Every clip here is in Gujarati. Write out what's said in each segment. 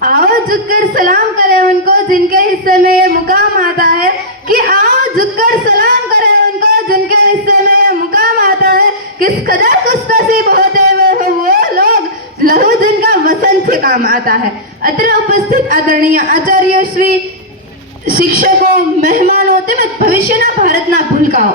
आओ झुककर सलाम करें उनको जिनके हिस्से में ये मुकाम आता है, कि आओ झुककर सलाम करें उनको जिनके हिस्से में ये मुकाम आता है। किस कदर खुशनसीब होते हुए हो वो लोग लहू जिनका वसन से काम आता है। अत्र उपस्थित आदरणीय आचार्य श्री, શિક્ષકો, મહેમાનો તેમજ ભવિષ્યના ભારતના ભૂલકાઓ,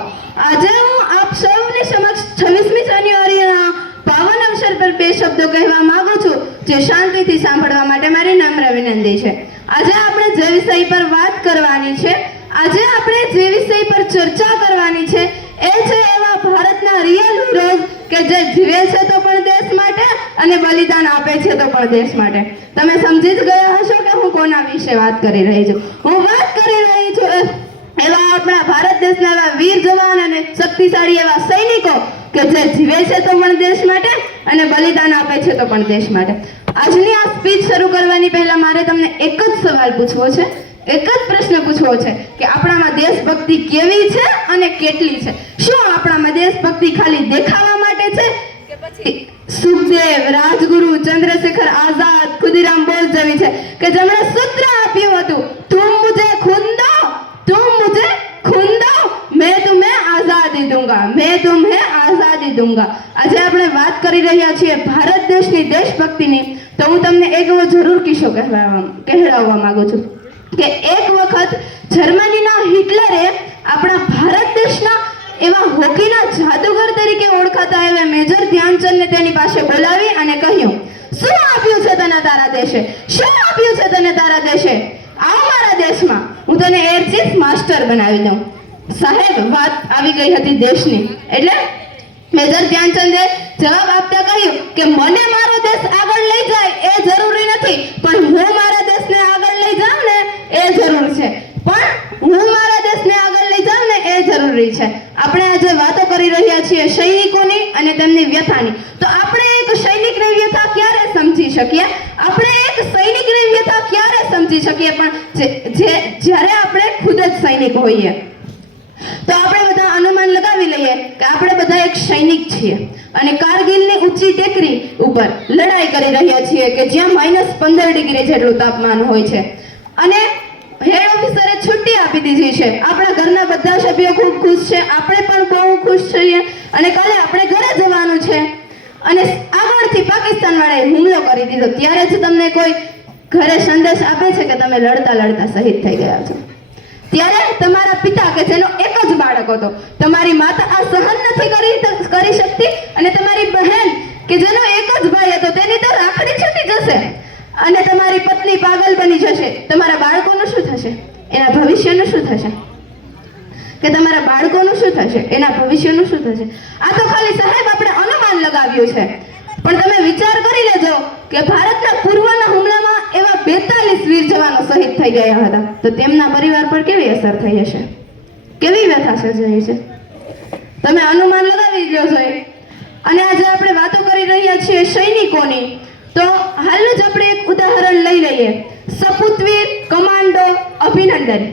આજે હું આપ સૌની સમક્ષ 26મી જાન્યુઆરીના પાવન અવસર પર બે શબ્દો કહેવા માંગુ છું, જે શાંતિથી સાંભળવા માટે મારી નમ્ર વિનંતી છે। આજે આપણે જે વિષય પર વાત કરવાની છે, આજે આપણે જે વિષય પર ચર્ચા કરવાની છે એ છે એવા ભારતના રિયલ હીરોઝ કે જે જીવે છે તો પણ દેશ માટે અને બલિદાન આપે છે તો પણ દેશ માટે। તમે સમજી જ ગયા હશો કે હું કોના વિશે વાત કરી રહી છું। હું વાત કરી રહી છું એવા આપણા ભારત દેશના એવા વીર જવાન અને શક્તિશાળી એવા સૈનિકો કે જે જીવે છે તો પણ દેશ માટે અને બલિદાન આપે છે તો પણ દેશ માટે। આજની આ સ્પીચ શરૂ કરવાની પહેલા મારે તમને એક જ સવાલ પૂછવો છે, એક જ પ્રશ્ન પૂછવો છે કે આપણામાં દેશભક્તિ કેવી છે અને કેટલી છે। શું આપણામાં દેશભક્તિ ખાલી દેખાવા માટે છે કે પછી સુખદેવ, રાજગુરુ, ચંદ્રશેખર આઝાદ, ખુદીરામ બોઝ જેવી છે કે જેમણે સૂત્ર આપ્યું હતું, તુમ મુझे खून दो, तुम मुझे खून दो, मैं तुम्हें आजादी दूंगा, मैं तुम्हें आजादी दूंगा। આજે આપણે વાત કરી રહ્યા છીએ ભારત દેશની દેશભક્તિની, તો હું તમને એક એવો જરૂર કિસ્સો કહેવડાવવા માંગુ છું કે એક વખત જર્મનીના હિટલરે આપણા ભારત દેશના એવા હોકીના જાદુગર તરીકે ઓળખાતા એવા મેજર ધ્યાનચંદને તેની પાસે બોલાવી અને કહ્યું, શું આપ્યું છે તને તારા દેશે, શું આપ્યું છે તને તારા દેશે, આવ મારા દેશમાં, હું તને એર ચીફ માસ્ટર બનાવી દઉં। સાહેબ, વાત આવી ગઈ હતી દેશની, એટલે મેજર ધ્યાનચંદે જવાબ આપતા કહ્યું કે મને મારો દેશ આગળ લઈ જાય એ જરૂરી નથી, પણ હું મારા દેશને આગળ લઈ જાઉં ને એ જરૂર છે, પણ હું મારા દેશને આગળ લઈ જાઉં ને એ જરૂરી છે। આપણે આજે વાતો કરી રહ્યા છીએ સૈનિકોની અને તેમની વ્યથાની, તો આપણે એક સૈનિકની વ્યથા ક્યારે સમજી શકીએ, આપણે એક સૈનિકની વ્યથા ક્યારે સમજી શકીએ પણ જ્યારે આપણે ખુદ જ સૈનિક હોઈએ। તો આપણે બધા અનુમાન લગાવી લઈએ કે આપણે બધા એક સૈનિક છીએ અને કારગિલની ઊંચી ટેકરી ઉપર લડાઈ કરી રહ્યા છીએ કે જ્યાં -15 ડિગ્રી જેટલું તાપમાન હોય છે અને હેડ ઓફિસરે છુટ્ટી આપી દીધી છે। આપણા ઘરના બધા સભ્યો ખૂબ ખુશ છે, આપણે પણ બહુ ખુશ છીએ અને કાલે આપણે ઘરે જવાનું છે અને આગળથી પાકિસ્તાન વાળાએ હુમલો કરી દીધો। ત્યારે જ તમને કોઈ ઘરે સંદેશ આપે છે કે તમે લડતા લડતા શહીદ થઈ ગયા છો। ત્યારે તમારા પિતા કે જેનો એક જ બાળક હતો, તમારી માતા આ સહન નથી કરી શકતી અને તમારી બહેન કે જેનો એક જ ભાઈ હતો તેની તો રાખડી છૂટી જશે અને તમારી પત્ની પાગલ બની જશે। તમારા બાળકોનું શું થશે, એના ભવિષ્યનું શું થશે, કે તમારા બાળકોનું શું થશે, એના ભવિષ્યનું શું થશે। આ તો ખાલી સાહેબ આપણે અનુમાન લગાવ્યું છે, પણ તમે વિચાર કરી લેજો કે ભારતના પૂર્વના હુમલામાં એવા 42 વીર જવાનો શહીદ થઈ ગયા હતા, તો તેમના પરિવાર પર કેવી અસર થઈ હશે, કેવી વ્યથા સર્જાઈ છે, તમે અનુમાન લગાવી લો છો। અને આજે આપણે વાતો કરી રહ્યા છીએ સૈનિકોની, તો હાલનું જ આપણે એક ઉદાહરણ લઈ લઈએ, સપુતવીર કમાન્ડો અભિનંદન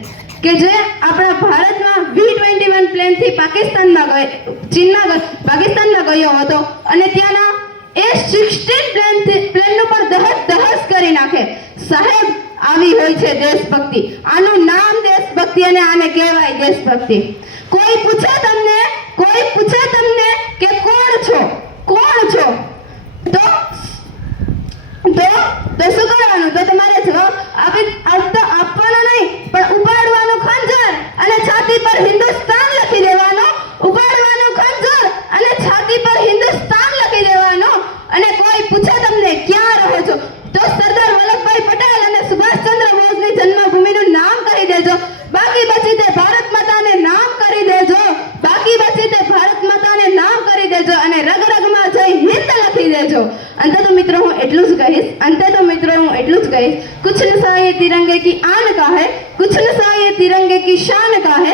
કે જે આપણા ભારતમાં V-21 પ્લેનથી પાકિસ્તાનમાં પાકિસ્તાનમાં ગયો હતો અને ત્યાંના A-16 પ્લેનનું પણ દહસ કરી નાખે। સાહેબ, આવી હોય છે દેશભક્તિ, આનું નામ દેશભક્તિ અને આને કહેવાય દેશભક્તિ। કોઈ પૂછે તમને કે કોણ છો તો શું કરવાનું, તો તમારે જવાબ આપવાનો નહીં, પણ ઉપાડવાનું ખંજર અને છાતી પર હિન્દુસ્તાન લખી દેવાનો, ઉપાડવાનું ખંજર અને છાતી પર હિન્દુસ્તાન લખી દેવાનો। અને કોઈ પૂછે તમને ક્યાં રહો છો તો સરદાર વલ્લભભાઈ પટેલ અને સુભાષચંદ્ર બોઝની જન્મભૂમિનું નામ કહી દેજો, બાકી બચી તે ભારત માતાને નામ કરી દેજો, બાકી બચી તે ભારત માતાને નામ કરી દેજો અને રગ રગમાં જય હિન્દ લખી દેજો। અંતે તો મિત્રો હું એટલું જ કહીશ, कुछ नशा ये तिरंगे की आन का है, कुछ नशा ये तिरंगे की शान का है,